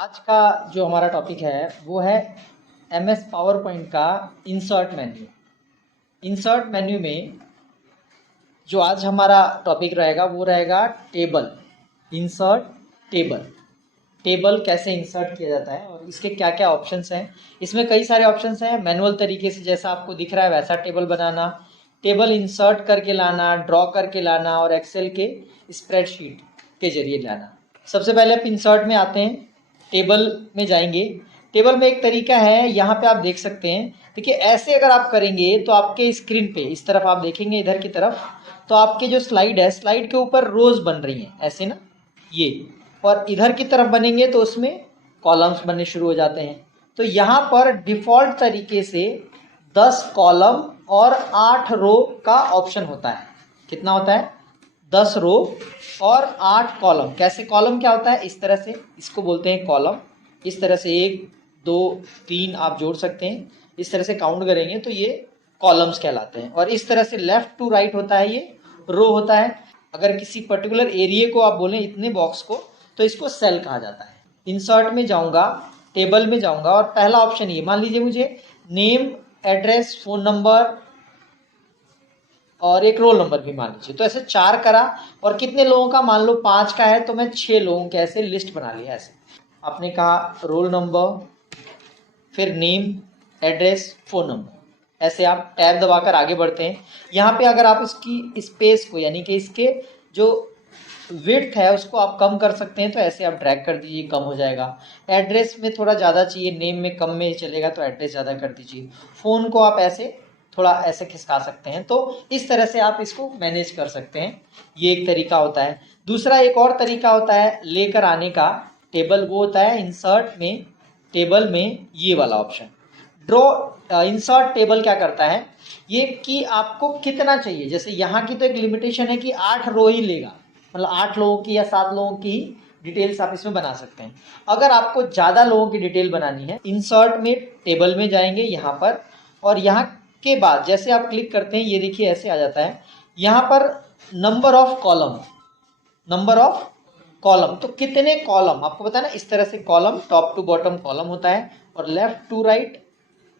आज का जो हमारा टॉपिक है वो है MS पावर पॉइंट का इंसर्ट मेन्यू। इंसर्ट मेन्यू में जो आज हमारा टॉपिक रहेगा वो रहेगा टेबल। Insert table. टेबल कैसे इंसर्ट किया जाता है और इसके क्या क्या ऑप्शंस हैं। इसमें कई सारे ऑप्शंस हैं। मैनुअल तरीके से जैसा आपको दिख रहा है वैसा टेबल बनाना, टेबल इंसर्ट करके लाना, ड्रॉ करके लाना और एक्सेल के स्प्रेडशीट के जरिए लाना। सबसे पहले आप इंसर्ट में आते हैं, टेबल में जाएंगे। टेबल में एक तरीका है, यहाँ पे आप देख सकते हैं। देखिए ऐसे अगर आप करेंगे तो आपके स्क्रीन पे इस तरफ आप देखेंगे, इधर की तरफ, तो आपके जो स्लाइड है, स्लाइड के ऊपर रोज बन रही हैं ऐसे ना, ये, और इधर की तरफ बनेंगे तो उसमें कॉलम्स बनने शुरू हो जाते हैं। तो यहाँ पर डिफ़ॉल्ट तरीके से 10 कॉलम और 8 रो का ऑप्शन होता है। कितना होता है? 10 रो और 8 कॉलम। कैसे कॉलम क्या होता है? इस तरह से, इसको बोलते हैं कॉलम। इस तरह से 1 2 3 आप जोड़ सकते हैं। इस तरह से काउंट करेंगे तो ये कॉलम्स कहलाते हैं। और इस तरह से लेफ्ट टू राइट होता है, ये रो होता है। अगर किसी पर्टिकुलर एरिया को आप बोलें, इतने बॉक्स को, तो इसको सेल कहा जाता है। इंसर्ट में जाऊंगा, टेबल में जाऊंगा और पहला ऑप्शन ये, मान लीजिए मुझे नेम, एड्रेस, फ़ोन नंबर और एक रोल नंबर भी मान लीजिए, तो ऐसे 4 करा। और कितने लोगों का? मान लो 5 का है तो मैं 6 लोगों के ऐसे लिस्ट बना लिया। ऐसे आपने कहा रोल नंबर, फिर नेम, एड्रेस, फ़ोन नंबर, ऐसे आप टैब दबाकर आगे बढ़ते हैं। यहाँ पे अगर आप इसकी स्पेस को, यानी कि इसके जो विड्थ है उसको आप कम कर सकते हैं, तो ऐसे आप ड्रैग कर दीजिए, कम हो जाएगा। एड्रेस में थोड़ा ज़्यादा चाहिए, नेम में कम में चलेगा तो एड्रेस ज़्यादा कर दीजिए। फ़ोन को आप ऐसे थोड़ा ऐसे खिसका सकते हैं। तो इस तरह से आप इसको मैनेज कर सकते हैं। ये एक तरीका होता है। दूसरा एक और तरीका होता है लेकर आने का टेबल, वो होता है इंसर्ट में, टेबल में ये वाला ऑप्शन ड्रॉ। इंसर्ट टेबल क्या करता है ये, कि आपको कितना चाहिए। जैसे यहाँ की तो एक लिमिटेशन है कि 8 रो ही लेगा, मतलब 8 लोगों की या 7 लोगों की डिटेल्स आप इसमें बना सकते हैं। अगर आपको ज़्यादा लोगों की डिटेल बनानी है, इंसर्ट में टेबल में जाएंगे यहाँ पर, और यहाँ के बाद जैसे आप क्लिक करते हैं, ये देखिए ऐसे आ जाता है। यहाँ पर number of column, number of column, तो कितने कॉलम आपको पता है ना, इस तरह से column, top to bottom column होता है और लेफ्ट टू राइट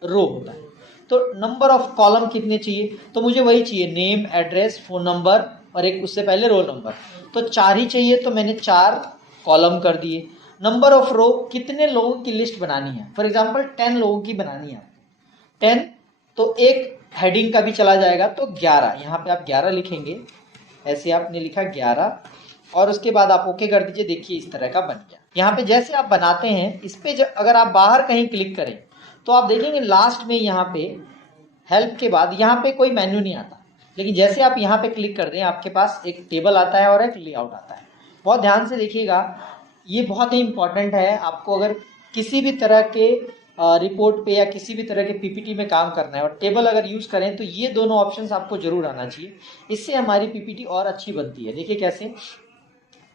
रो होता है। तो नंबर ऑफ कॉलम कितने चाहिए? तो मुझे वही चाहिए, नेम, एड्रेस, फ़ोन नंबर और एक उससे पहले रोल नंबर। तो 4 ही चाहिए, तो मैंने 4 कॉलम कर दिए। नंबर ऑफ रो, कितने लोगों की लिस्ट बनानी है? फॉर एग्जांपल 10 लोगों की बनानी है, 10, तो एक हेडिंग का भी चला जाएगा, तो 11। यहाँ पे आप 11 लिखेंगे, ऐसे आपने लिखा 11 और उसके बाद आप ओके कर दीजिए। देखिए इस तरह का बन गया। यहाँ पे जैसे आप बनाते हैं, इस पे अगर आप बाहर कहीं क्लिक करें तो आप देखेंगे लास्ट में यहाँ पे हेल्प के बाद यहाँ पे कोई मेन्यू नहीं आता। लेकिन जैसे आप यहाँ पे क्लिक कर दें, आपके पास एक टेबल आता है और एक लेआउट आता है। बहुत ध्यान से देखिएगा, ये बहुत ही इंपॉर्टेंट है। आपको अगर किसी भी तरह के रिपोर्ट पे या किसी भी तरह के पीपीटी में काम करना है और टेबल अगर यूज़ करें, तो ये दोनों ऑप्शंस आपको जरूर आना चाहिए। इससे हमारी पीपीटी और अच्छी बनती है। देखिए कैसे,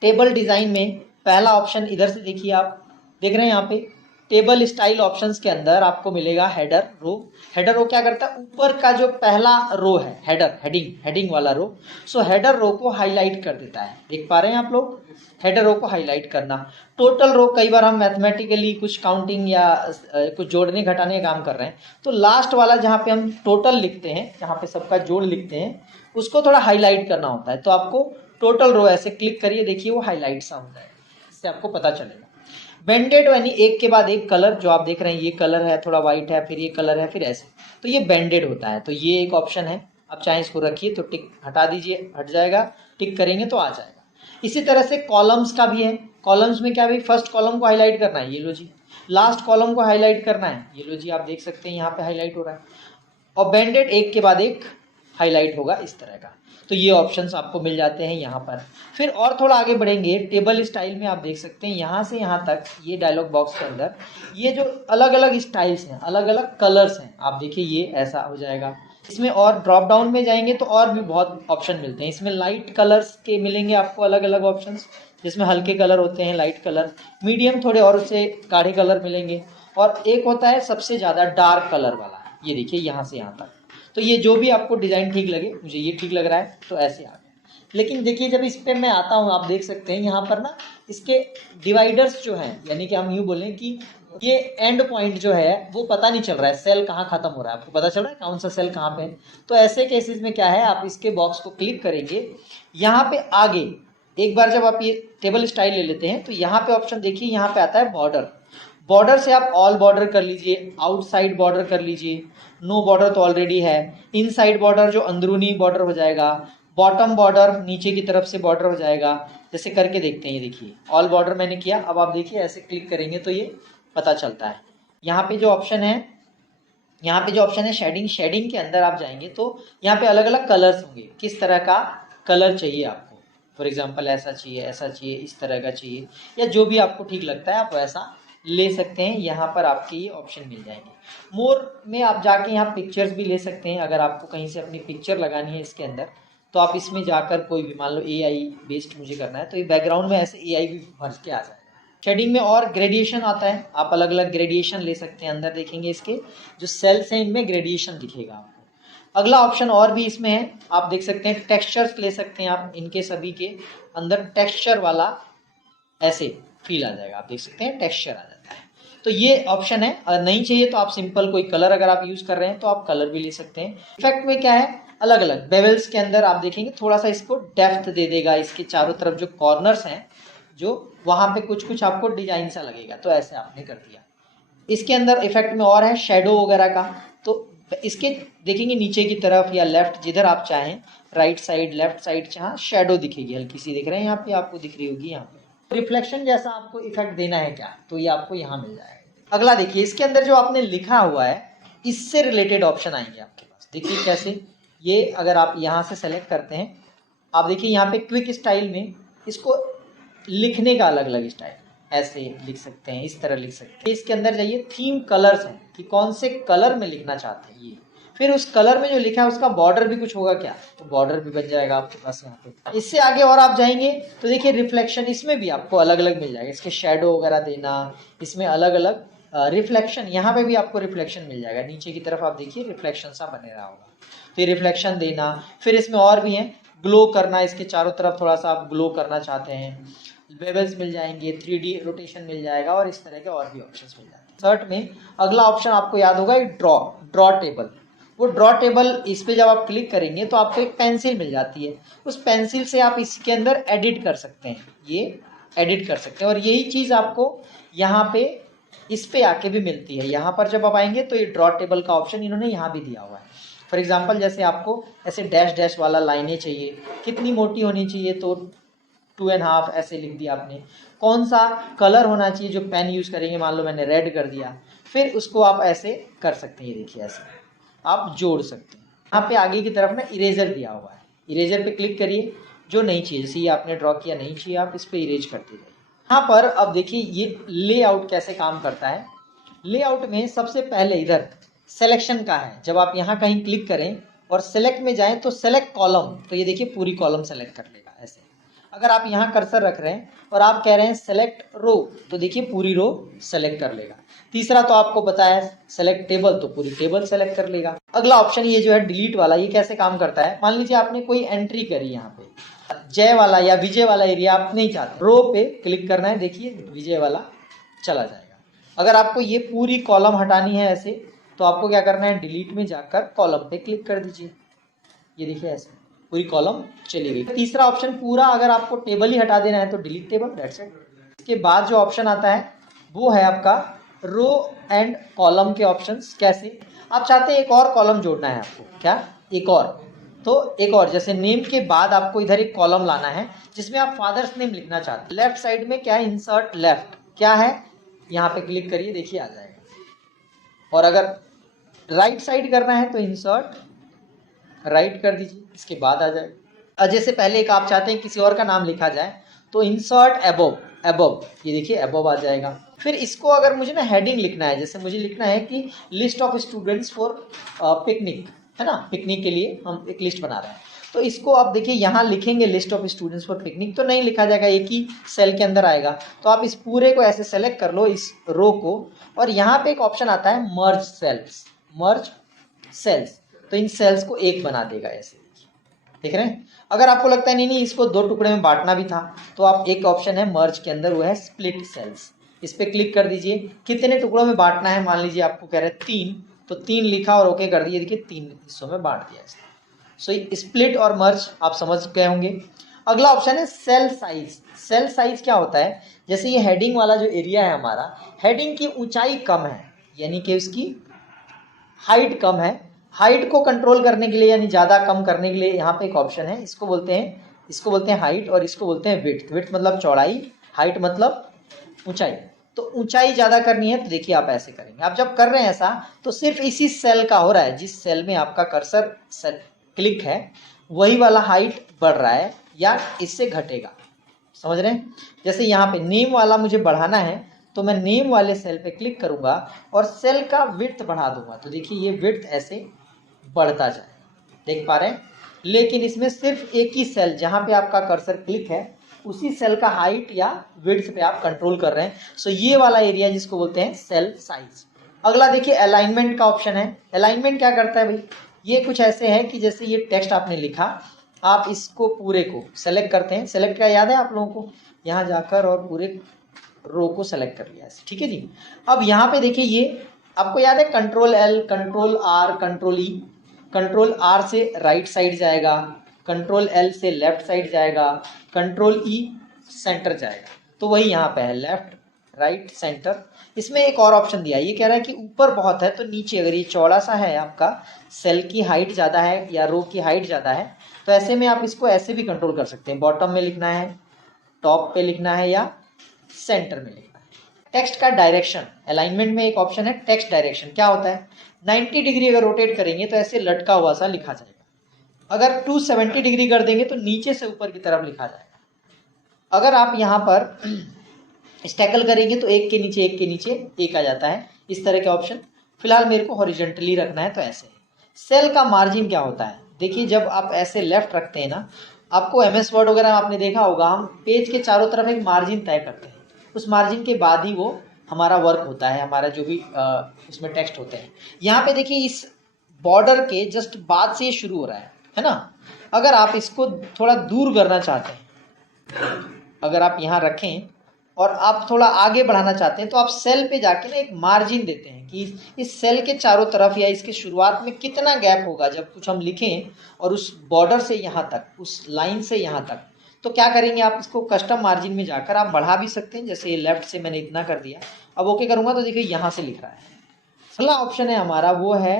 टेबल डिज़ाइन में पहला ऑप्शन इधर से देखिए, आप देख रहे हैं यहाँ पे टेबल स्टाइल ऑप्शंस के अंदर आपको मिलेगा हेडर रो। हेडर रो क्या करता है? ऊपर का जो पहला रो है, हेडर, हेडिंग वाला रो, सो हेडर रो को हाईलाइट कर देता है। देख पा रहे हैं आप लोग? हेडर रो को हाईलाइट करना। टोटल रो, कई बार हम मैथमेटिकली कुछ काउंटिंग या कुछ जोड़ने घटाने का काम कर रहे हैं, तो लास्ट वाला जहाँ पे हम टोटल लिखते हैं, जहाँ पे सबका जोड़ लिखते हैं, उसको थोड़ा हाईलाइट करना होता है। तो आपको टोटल रो ऐसे क्लिक करिए, देखिए वो हाईलाइट सा होता है, इससे आपको पता चलेगा। बेंडेड यानी एक के बाद एक कलर, जो आप देख रहे हैं ये कलर है, थोड़ा वाइट है, फिर ये कलर है, फिर ऐसे, तो ये बेंडेड होता है। तो ये एक ऑप्शन है। आप चाहे इसको रखिए तो टिक हटा दीजिए, हट जाएगा, टिक करेंगे तो आ जाएगा। इसी तरह से कॉलम्स का भी है। कॉलम्स में क्या, भी फर्स्ट कॉलम को हाईलाइट करना है, ये लो जी। लास्ट कॉलम को हाईलाइट करना है, ये लो जी, आप देख सकते हैं यहाँ पे हाईलाइट हो रहा है। और बेंडेड एक के बाद एक हाईलाइट होगा इस तरह का। तो ये ऑप्शंस आपको मिल जाते हैं यहाँ पर। फिर और थोड़ा आगे बढ़ेंगे, टेबल स्टाइल में आप देख सकते हैं यहाँ से यहाँ तक, ये डायलॉग बॉक्स के अंदर ये जो अलग अलग स्टाइल्स हैं, अलग अलग कलर्स हैं, आप देखिए ये ऐसा हो जाएगा। इसमें और ड्रॉप डाउन में जाएंगे तो और भी बहुत ऑप्शन मिलते हैं। इसमें लाइट कलर्स के मिलेंगे आपको अलग अलग ऑप्शंस, जिसमें हल्के कलर होते हैं, लाइट कलर, मीडियम, थोड़े और उससे गाढ़े कलर मिलेंगे। और एक होता है सबसे ज़्यादा डार्क कलर वाला, ये देखिए यहाँ से यहाँ तक। तो ये जो भी आपको डिज़ाइन ठीक लगे, मुझे ये ठीक लग रहा है तो ऐसे आ गया। लेकिन देखिए जब इस पे मैं आता हूँ आप देख सकते हैं यहाँ पर ना इसके डिवाइडर्स जो हैं, यानी कि हम यूँ बोलें कि ये एंड पॉइंट जो है वो पता नहीं चल रहा है, सेल कहाँ खत्म हो रहा है, आपको पता चल रहा है कौन सा सेल कहाँ पे है। तो ऐसे केसेस में क्या है, आप इसके बॉक्स को क्लिक करेंगे, यहाँ पे आगे एक बार जब आप ये टेबल स्टाइल ले लेते हैं तो यहाँ पे ऑप्शन देखिए, यहाँ पे आता है बॉर्डर। बॉर्डर से आप ऑल बॉर्डर कर लीजिए, आउटसाइड बॉर्डर कर लीजिए, नो बॉर्डर तो ऑलरेडी है, इनसाइड बॉर्डर जो अंदरूनी बॉर्डर हो जाएगा, बॉटम बॉर्डर नीचे की तरफ से बॉर्डर हो जाएगा। जैसे करके देखते हैं, ये देखिए ऑल बॉर्डर मैंने किया। अब आप देखिए ऐसे क्लिक करेंगे तो ये पता चलता है। यहाँ पे जो ऑप्शन है, यहाँ पे जो ऑप्शन है शेडिंग, शेडिंग के अंदर आप जाएंगे तो यहाँ पे अलग अलग कलर्स होंगे, किस तरह का कलर चाहिए आपको। फॉर एग्जांपल ऐसा चाहिए, ऐसा चाहिए, इस तरह का चाहिए, या जो भी आपको ठीक लगता है आप वैसा ले सकते हैं। यहाँ पर आपके ये ऑप्शन मिल जाएंगे। मोर में आप जाके यहाँ पिक्चर्स भी ले सकते हैं। अगर आपको कहीं से अपनी पिक्चर लगानी है इसके अंदर तो आप इसमें जाकर कोई भी, मान लो AI बेस्ड मुझे करना है तो ये बैकग्राउंड में ऐसे AI भी भर के आ जाएगा। शेडिंग में और ग्रेडिएशन आता है, आप अलग अलग ग्रेडिएशन ले सकते हैं। अंदर देखेंगे इसके जो सेल्स हैं इनमें ग्रेडिएशन दिखेगा आपको। अगला ऑप्शन और भी इसमें है, आप देख सकते हैं टेक्सचर्स ले सकते हैं आप, इनके सभी के अंदर टेक्सचर वाला ऐसे फील आ जाएगा, आप देख सकते हैं टेक्सचर आ जाता है। तो ये ऑप्शन है। अगर नहीं चाहिए तो आप सिंपल कोई कलर अगर आप यूज कर रहे हैं तो आप कलर भी ले सकते हैं। इफेक्ट में क्या है, अलग अलग बेवल्स के अंदर आप देखेंगे थोड़ा सा इसको डेप्थ दे देगा, इसके चारों तरफ जो कॉर्नर्स हैं जो वहां पे कुछ कुछ आपको डिजाइन सा लगेगा, तो ऐसे आपने कर दिया। इसके अंदर इफेक्ट में और है शेडो वगैरह का, तो इसके देखेंगे नीचे की तरफ या लेफ्ट जिधर आप चाहें, राइट साइड लेफ्ट साइड जहाँ शेडो दिखेगी हल्की सी, दिख रहे हैं यहाँ पे आपको दिख रही होगी, यहाँ पे रिफ्लेक्शन जैसा आपको इफेक्ट देना है क्या, तो ये आपको यहाँ मिल जाएगा। अगला देखिए इसके अंदर जो आपने लिखा हुआ है इससे रिलेटेड ऑप्शन आएंगे आपके पास। देखिए कैसे, ये अगर आप यहाँ से सेलेक्ट करते हैं, आप देखिए यहाँ पे क्विक स्टाइल में इसको लिखने का अलग अलग स्टाइल, ऐसे लिख सकते हैं, इस तरह लिख सकते हैं। इसके अंदर जाइए, थीम कलर्स हैं कि कौन से कलर में लिखना चाहते हैं ये, फिर उस कलर में जो लिखा है उसका बॉर्डर भी कुछ होगा क्या, तो बॉर्डर भी बन जाएगा आपके पास यहाँ पे। इससे आगे और आप जाएंगे तो देखिए रिफ्लेक्शन, इसमें भी आपको अलग अलग मिल जाएगा, इसके शेडो वगैरह देना, इसमें अलग अलग रिफ्लेक्शन, यहाँ पे भी आपको रिफ्लेक्शन मिल जाएगा। नीचे की तरफ आप देखिए रिफ्लेक्शन सा बने रहा होगा, तो ये रिफ्लेक्शन देना। फिर इसमें और भी है, ग्लो करना, इसके चारों तरफ थोड़ा सा आप ग्लो करना चाहते हैं, बेवल्स मिल जाएंगे, 3D रोटेशन मिल जाएगा, और इस तरह के और भी ऑप्शंस मिल जाते हैं। सर्ट में अगला ऑप्शन आपको याद होगा ड्रॉ टेबल। वो ड्रॉ टेबल, इस पे जब आप क्लिक करेंगे तो आपको एक पेंसिल मिल जाती है, उस पेंसिल से आप इसके अंदर एडिट कर सकते हैं, ये एडिट कर सकते हैं। और यही चीज़ आपको यहाँ पे इस पे आके भी मिलती है। यहाँ पर जब आप आएंगे तो ये ड्रॉ टेबल का ऑप्शन इन्होंने यहाँ भी दिया हुआ है। फॉर एग्जाम्पल जैसे आपको ऐसे डैश डैश वाला लाइनें चाहिए, कितनी मोटी होनी चाहिए, तो 2.5 ऐसे लिख दिया आपने। कौन सा कलर होना चाहिए जो पेन यूज़ करेंगे, मान लो मैंने रेड कर दिया, फिर उसको आप ऐसे कर सकते हैं। ये देखिए ऐसे आप जोड़ सकते हैं। यहाँ पे आगे की तरफ ना इरेजर दिया हुआ है, इरेजर पे क्लिक करिए, जो नहीं चाहिए, जैसे ये आपने ड्रॉ किया नहीं चाहिए, आप इस पर इरेज करते जाइए। यहाँ पर अब देखिए ये लेआउट कैसे काम करता है। लेआउट में सबसे पहले इधर सिलेक्शन का है, जब आप यहाँ कहीं क्लिक करें और सेलेक्ट में जाएं तो सेलेक्ट कॉलम, तो ये देखिए पूरी कॉलम सेलेक्ट कर लेगा ऐसे। अगर आप यहाँ कर्सर रख रहे हैं और आप कह रहे हैं सेलेक्ट रो, तो देखिए पूरी रो सेलेक्ट कर लेगा। तीसरा तो आपको पता है सेलेक्ट टेबल, तो पूरी टेबल सेलेक्ट कर लेगा। अगला ऑप्शन ये जो है डिलीट वाला, ये कैसे काम करता है, मान लीजिए आपने कोई एंट्री करी, यहाँ पे जय वाला या विजय वाला एरिया आप नहीं चाहते, रो पे क्लिक करना है, देखिए विजय वाला चला जाएगा। अगर आपको ये पूरी कॉलम हटानी है ऐसे, तो आपको क्या करना है, डिलीट में जाकर कॉलम पे क्लिक कर दीजिए, ये देखिए ऐसे पूरी कॉलम चली गई। तीसरा ऑप्शन पूरा अगर आपको टेबल ही हटा देना है तो डिलीट टेबल, दैट्स इट। इसके बाद जो ऑप्शन आता है वो है आपका रो एंड कॉलम के ऑप्शंस। कैसे, आप चाहते हैं एक और कॉलम जोड़ना है आपको, क्या एक और, तो एक और, जैसे नेम के बाद आपको इधर एक कॉलम लाना है जिसमें आप फादर्स नेम लिखना चाहते हैं। लेफ्ट साइड में क्या है, इंसर्ट लेफ्ट, क्या है, यहाँ पे क्लिक करिए, देखिए आ जाएगा। और अगर राइट साइड करना है तो इंसर्ट राइट कर दीजिए, इसके बाद आ जाए। जैसे पहले एक आप चाहते हैं किसी और का नाम लिखा जाए तो इंसर्ट अबव, अबव, ये देखिए अबव आ जाएगा। फिर इसको अगर मुझे ना हेडिंग लिखना है, जैसे मुझे लिखना है कि list of students for picnic, है ना, पिकनिक के लिए हम एक लिस्ट बना रहे हैं, तो इसको आप देखिए यहाँ लिखेंगे list of students for picnic, तो नहीं लिखा जाएगा, एक ही सेल के अंदर आएगा। तो आप इस पूरे को ऐसे सेलेक्ट कर लो, इस रो को, और यहाँ पे एक ऑप्शन आता है मर्ज सेल्स, मर्ज सेल्स, तो इन सेल्स को एक बना देगा ऐसे। देख रहे हैं। अगर आपको लगता है नहीं नहीं इसको 2 टुकड़े में बांटना भी था, तो आप एक ऑप्शन है मर्ज के अंदर, वो है स्प्लिट सेल्स। इस पे क्लिक कर दीजिए। कितने टुकड़ों में बांटना है, मान लीजिए आपको कह रहे हैं 3, तो 3 लिखा और ओके कर दिए, देखिए 3 हिस्सों में बांट दिया इसने। सो स्प्लिट और मर्ज आप समझ गए होंगे। अगला ऑप्शन है सेल साइज। सेल साइज क्या होता है, जैसे ये हेडिंग वाला जो एरिया है हमारा, हेडिंग की ऊंचाई कम है, यानी कि उसकी हाइट कम है। हाइट को कंट्रोल करने के लिए यानी ज़्यादा कम करने के लिए यहाँ पे एक ऑप्शन है, इसको बोलते हैं हाइट, और इसको बोलते हैं विड्थ। विड्थ मतलब चौड़ाई, हाइट मतलब ऊंचाई। तो ऊंचाई ज़्यादा करनी है तो देखिए आप ऐसे करेंगे। आप जब कर रहे हैं ऐसा तो सिर्फ इसी सेल का हो रहा है, जिस सेल में आपका कर्सर क्लिक है वही वाला हाइट बढ़ रहा है या इससे घटेगा, समझ रहे हैं। जैसे यहाँ पे नेम वाला मुझे बढ़ाना है तो मैं नेम वाले सेल पे क्लिक करूंगा और सेल का विड्थ बढ़ा दूंगा, तो देखिए ये विड्थ ऐसे बढ़ता जाए, देख पा रहे हैं। लेकिन इसमें सिर्फ एक ही सेल जहां पे आपका कर्सर क्लिक है उसी सेल का हाइट या विड्थ पे आप कंट्रोल कर रहे हैं। सो ये वाला एरिया जिसको बोलते हैं सेल साइज। अगला देखिए अलाइनमेंट का ऑप्शन है। अलाइनमेंट क्या करता है भाई, ये कुछ ऐसे है कि जैसे ये टेक्स्ट आपने लिखा, आप इसको पूरे को सेलेक्ट करते हैं। सेलेक्ट क्या याद है आप लोगों को, यहाँ जाकर और पूरे रो को सेलेक्ट कर लिया, ठीक है जी। अब यहाँ पे देखिए ये आपको याद है control L, control R, control E. Control R से राइट साइड जाएगा, कंट्रोल एल से लेफ्ट साइड जाएगा, कंट्रोल ई सेंटर जाएगा। तो वही यहाँ पे है लेफ्ट राइट सेंटर। इसमें एक और ऑप्शन दिया है, ये कह रहा है कि ऊपर बहुत है तो नीचे, अगर ये चौड़ा सा है आपका, सेल की हाइट ज़्यादा है या रो की हाइट ज़्यादा है, तो ऐसे में आप इसको ऐसे भी कंट्रोल कर सकते हैं। बॉटम में लिखना है, टॉप पे लिखना है या सेंटर में लिखना है। टेक्स्ट का डायरेक्शन, अलाइनमेंट में एक ऑप्शन है टेक्स्ट डायरेक्शन। क्या होता है, 90 डिग्री अगर रोटेट करेंगे तो ऐसे लटका हुआ सा लिखा जाएगा। अगर 270 डिग्री कर देंगे तो नीचे से ऊपर की तरफ लिखा जाएगा। अगर आप यहाँ पर स्टैकल करेंगे तो एक के नीचे एक के नीचे एक आ जाता है, इस तरह के ऑप्शन। फिलहाल मेरे को हॉरिजॉन्टली रखना है तो ऐसे। सेल का मार्जिन क्या होता है, देखिए जब आप ऐसे लेफ्ट रखते हैं ना, आपको एमएस वर्ड वगैरह आपने देखा होगा, हम पेज के चारों तरफ एक मार्जिन तय करते हैं, उस मार्जिन के बाद ही वो हमारा वर्क होता है, हमारा जो भी उसमें टेक्स्ट होते हैं। यहाँ पे देखिए इस बॉर्डर के जस्ट बाद से ये शुरू हो रहा है ना। अगर आप इसको थोड़ा दूर करना चाहते हैं, अगर आप यहाँ रखें और आप थोड़ा आगे बढ़ाना चाहते हैं तो आप सेल पे जाके ना एक मार्जिन देते हैं कि इस सेल के चारों तरफ या इसके शुरुआत में कितना गैप होगा जब कुछ हम लिखें, और उस बॉर्डर से यहाँ तक, उस लाइन से यहाँ तक। तो क्या करेंगे आप इसको कस्टम मार्जिन में जाकर आप बढ़ा भी सकते हैं, जैसे ये लेफ्ट से मैंने इतना कर दिया। अब ओके करूँगा तो देखिए यहाँ से लिख रहा है। अगला ऑप्शन है हमारा वो है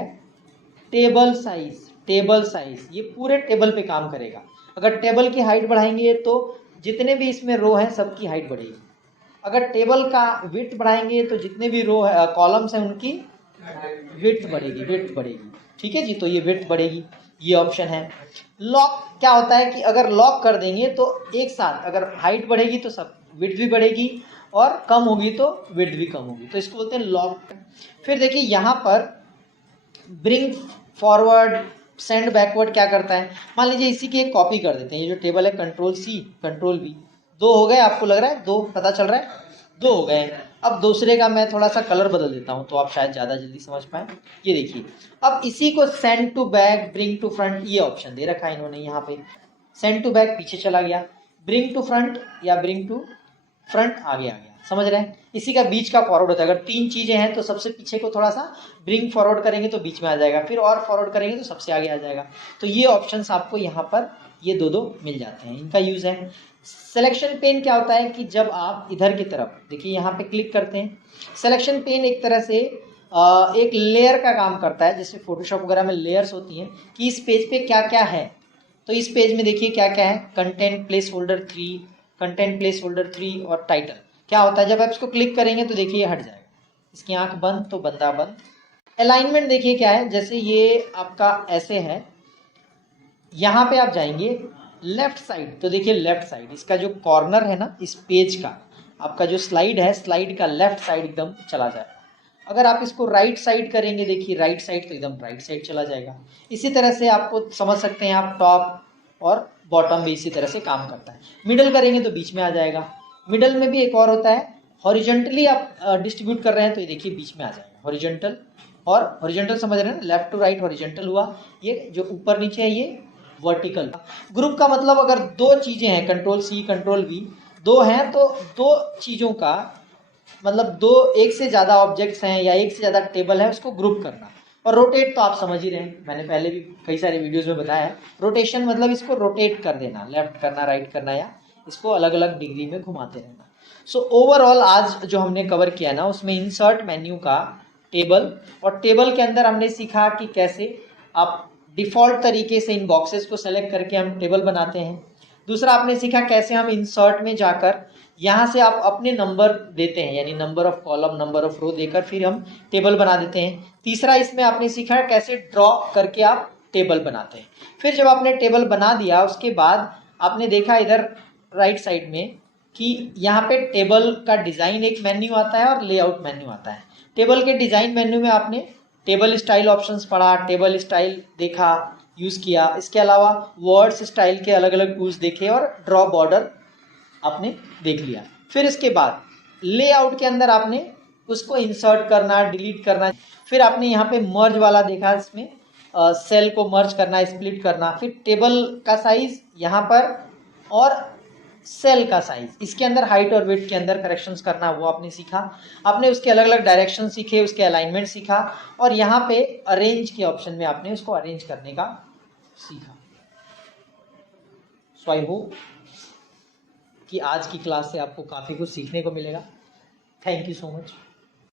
टेबल साइज। टेबल साइज ये पूरे टेबल पे काम करेगा। अगर टेबल की हाइट बढ़ाएंगे तो जितने भी इसमें रो हैं सबकी हाइट बढ़ेगी। अगर टेबल का विड्थ बढ़ाएंगे तो जितने भी रो है कॉलम्स हैं उनकी विड्थ बढ़ेगी, ठीक है जी। तो ये विड्थ बढ़ेगी, ये ऑप्शन है। लॉक क्या होता है कि अगर लॉक कर देंगे तो एक साथ अगर हाइट बढ़ेगी तो सब विड्थ भी बढ़ेगी, और कम होगी तो विड्थ भी कम होगी, तो इसको बोलते हैं लॉक। फिर देखिए यहाँ पर ब्रिंग फॉरवर्ड, सेंड बैकवर्ड क्या करता है, मान लीजिए इसी की एक कॉपी कर देते हैं। ये जो टेबल है कंट्रोल सी कंट्रोल वी, 2 हो गए, आपको लग रहा है 2 पता चल रहा है, 2 हो गए। अब दूसरे का मैं थोड़ा सा कलर बदल देता हूँ तो आप शायद ज़्यादा जल्दी समझ पाए। ये देखिए अब इसी को send to back, bring to front, ये ऑप्शन दे रखा है इन्होंने यहाँ पे। सेंड टू बैक पीछे चला गया, ब्रिंग टू फ्रंट या ब्रिंग टू फ्रंट आगे आ गया, समझ रहे हैं। इसी का बीच का फॉरवर्ड होता है। अगर 3 चीज़ें हैं तो सबसे पीछे को थोड़ा सा ब्रिंग फॉरवर्ड करेंगे तो बीच में आ जाएगा, फिर और फॉरवर्ड करेंगे तो सबसे आगे आ जाएगा। तो ये ऑप्शंस आपको यहाँ पर ये दो मिल जाते हैं, इनका यूज़ है। सिलेक्शन पेन क्या होता है कि जब आप इधर की तरफ देखिए यहाँ पे क्लिक करते हैं, सिलेक्शन पेन एक तरह से एक लेयर का काम करता है, जैसे फोटोशॉप वगैरह में लेयर्स होती हैं कि इस पेज पे क्या क्या है। तो इस पेज में देखिए क्या क्या है, content place holder 3, content place holder 3 और टाइटल। क्या होता है जब आप इसको क्लिक करेंगे तो देखिए हट जाएगा, इसकी आंख बंद तो बंदा बंद। अलाइनमेंट देखिए क्या है, जैसे ये आपका ऐसे है, यहाँ पे आप जाएंगे लेफ्ट साइड तो देखिए लेफ्ट साइड इसका जो कॉर्नर है ना इस पेज का, आपका जो स्लाइड है स्लाइड का लेफ्ट साइड एकदम चला जाएगा। अगर आप इसको राइट साइड करेंगे देखिए राइट साइड तो एकदम राइट साइड चला जाएगा। इसी तरह से आपको समझ सकते हैं आप टॉप और बॉटम भी इसी तरह से काम करता है। मिडल करेंगे तो बीच में आ जाएगा। मिडल में भी एक और होता है, हॉरिजॉन्टली आप डिस्ट्रीब्यूट कर रहे हैं तो ये देखिए बीच में आ जाएगा हॉरिजॉन्टल। और हॉरिजॉन्टल समझ रहे हैं ना, लेफ्ट टू राइट हॉरिजॉन्टल हुआ, ये जो ऊपर नीचे है ये वर्टिकल। ग्रुप का मतलब अगर दो चीजें हैं, कंट्रोल सी कंट्रोल वी, दो हैं तो दो चीजों का मतलब दो एक से ज्यादा ऑब्जेक्ट्स हैं या एक से ज्यादा टेबल है उसको ग्रुप करना। और रोटेट तो आप समझ ही रहे हैं, मैंने पहले भी कई सारे वीडियोस में बताया है। रोटेशन मतलब इसको रोटेट कर देना, लेफ्ट करना, राइट करना, या इसको अलग अलग डिग्री में घुमाते रहना। सो ओवरऑल आज जो हमने कवर किया ना उसमें इंसर्ट मेन्यू का टेबल, और टेबल के अंदर हमने सीखा कि कैसे आप डिफॉल्ट तरीके से इन बॉक्सेस को सेलेक्ट करके हम टेबल बनाते हैं। दूसरा आपने सीखा कैसे हम इंसर्ट में जाकर यहाँ से आप अपने नंबर देते हैं, यानी number of column, number of row देकर फिर हम टेबल बना देते हैं। तीसरा इसमें आपने सीखा कैसे ड्रॉ करके आप टेबल बनाते हैं। फिर जब आपने टेबल बना दिया उसके बाद आपने देखा इधर राइट साइड में कि यहाँ पे टेबल का डिज़ाइन एक मेन्यू आता है और लेआउट मेन्यू आता है। टेबल के डिज़ाइन मेन्यू में आपने टेबल स्टाइल ऑप्शंस पढ़ा, टेबल स्टाइल देखा, यूज़ किया। इसके अलावा वर्ड्स स्टाइल के अलग अलग टूल्स देखे और ड्रॉ बॉर्डर आपने देख लिया। फिर इसके बाद लेआउट के अंदर आपने उसको इंसर्ट करना, डिलीट करना। फिर आपने यहाँ पे मर्ज वाला देखा, इसमें सेल को मर्ज करना, स्प्लिट करना। फिर टेबल का साइज यहाँ पर और सेल का साइज, इसके अंदर हाइट और वेट के अंदर करेक्शंस करना, वो आपने सीखा। आपने उसके अलग अलग डायरेक्शन सीखे, उसके अलाइनमेंट सीखा, और यहाँ पे अरेंज के ऑप्शन में आपने उसको अरेंज करने का सीखा। सो आई होप कि आज की क्लास से आपको काफ़ी कुछ सीखने को मिलेगा। Thank you so much.